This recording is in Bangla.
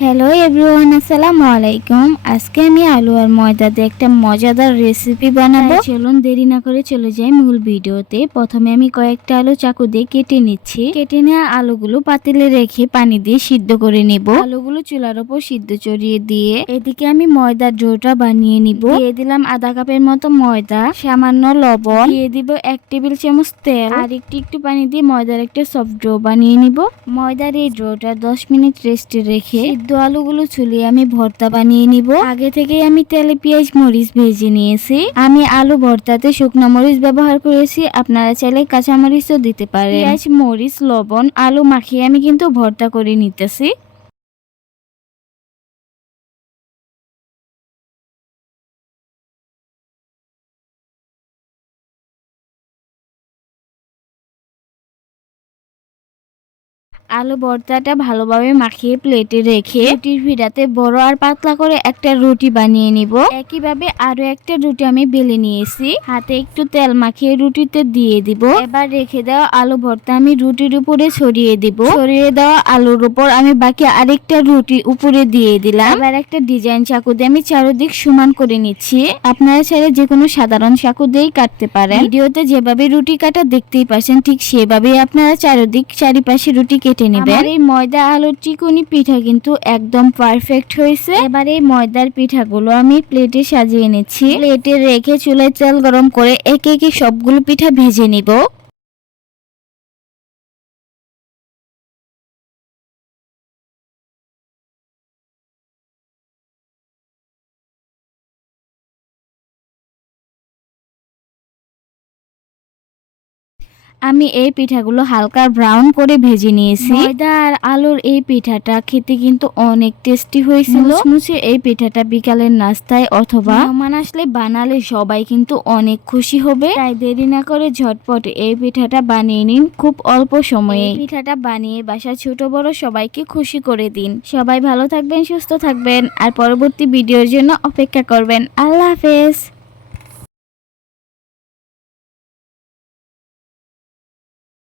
হ্যালো এভরিওয়ান, আসসালামু আলাইকুম। আজকে আমি আলু আর ময়দা দিয়ে একটা মজাদার রেসিপি বানাবো। চলুন দেরি না করে চলে যাই মূল ভিডিওতে। প্রথমে আমি কয়েকটা আলু চাকু দিয়ে কেটে নিচ্ছি। কেটে নেওয়া আলুগুলো পাতিলে রেখে পানি দিয়ে সিদ্ধ করে নিব। আলুগুলো চুলার উপর সিদ্ধ চড়িয়ে দিয়ে এদিকে আমি ময়দার ডোটা বানিয়ে নিব। দিয়ে দিলাম আধা কাপের মতো ময়দা, সামান্য লবণ, দিয়ে দিব 1 টেবিল চামচ তেল আর একটু পানি দিয়ে ময়দার একটা সফট ডো বানিয়ে নিব। ময়দার এই ডোটা 10 মিনিট রেস্টে রেখে আলুগুলো ছুলিয়ে আমি ভর্তা বানিয়ে নিব। আগে থেকে আমি তেলে পেঁয়াজ মরিচ ভেজে নিয়েছি। আমি আলু ভর্তাতে শুকনো মরিচ ব্যবহার করেছি, আপনারা চাইলে কাঁচা মরিচও দিতে পারেন। পেঁয়াজ মরিচ লবণ আলু মাখিয়ে আমি কিন্তু ভর্তা করে নিতেছি। আলু ভর্তাটা ভালোভাবে মাখিয়ে প্লেটে রেখে রুটির ভিড়াতে বড় আর পাতলা করে একটা রুটি বানিয়ে নিব। একইভাবে আরো একটা রুটি আমি বেলে নিয়েছি। হাতে একটু তেল মাখিয়ে রুটিতে দিয়ে দিব। এবার রেখে দেওয়া আলু ভর্তা আমি রুটির উপরে ছড়িয়ে দিব। ছড়িয়ে দেওয়া আলুর উপর আমি বাকি আরেকটা রুটি উপরে দিয়ে দিলাম। এবার একটা ডিজাইন চাকু দিয়ে আমি চারদিক সমান করে নিচ্ছি। আপনারা চাইলে যে কোনো সাধারণ চাকু দিয়েই কাটতে পারেন। ভিডিওতে যেভাবে রুটি কাটা দেখতেই পাচ্ছেন, ঠিক সেভাবেই আপনারা চারিপাশে রুটি কেটে নেবেন। এই ময়দা আলুর চিকুনি পিঠা কিন্তু একদম পারফেক্ট হয়েছে। এবার এই ময়দার পিঠাগুলো আমি প্লেটে সাজিয়ে নিচ্ছি। প্লেটে রেখে চুলায় তেল গরম করে একে একে সবগুলো পিঠা ভেজে নিব। আমি এই পিঠাগুলো হালকা ব্রাউন করে ভেজে নিয়েছি। ময়দা আর আলুর এই পিঠাটা খেতে কিন্তু অনেক টেস্টি হয়েছিল। মুচমুচে এই পিঠাটা বিকালের নাস্তায় অথবা মেহমান আসলে বানালে সবাই কিন্তু অনেক খুশি হবে। তাই দেরি না করে ঝটপট এই পিঠাটা বানিয়ে নিন খুব অল্প সময়ে। পিঠাটা বানিয়ে বাসার ছোট বড় সবাইকে খুশি করে দিন। সবাই ভালো থাকবেন, সুস্থ থাকবেন আর পরবর্তী ভিডিওর জন্য অপেক্ষা করবেন। আল্লাহ হাফেজ।